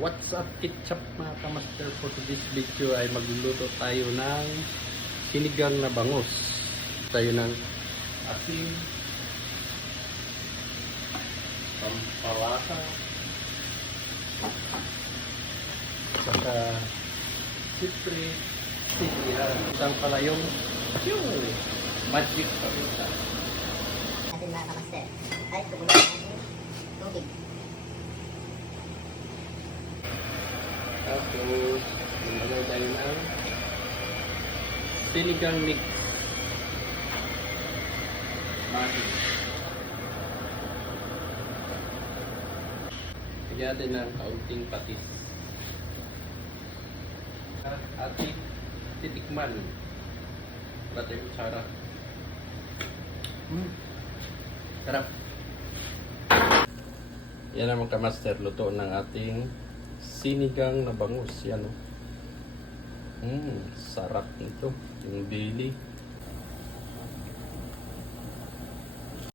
What's up, ketchup mga kamaster? For this video ay magluluto tayo ng sinigang na bangus. Tayo ng asin, pampalasa, saka siyempre yan. Isang pala yung magic paminta. Atin mga kamaster, ay tumuloy natin tubig. Tapos, lumagay tayo ng sinigang mix. Magic. Lagyan natin ng kaunting patis. At ating titikman. Para tayo kutsara. Sarap. Yan ang mga kamaster, luto ng ating sinigang na bangus. Yan o. Sarap nito. Yung bili.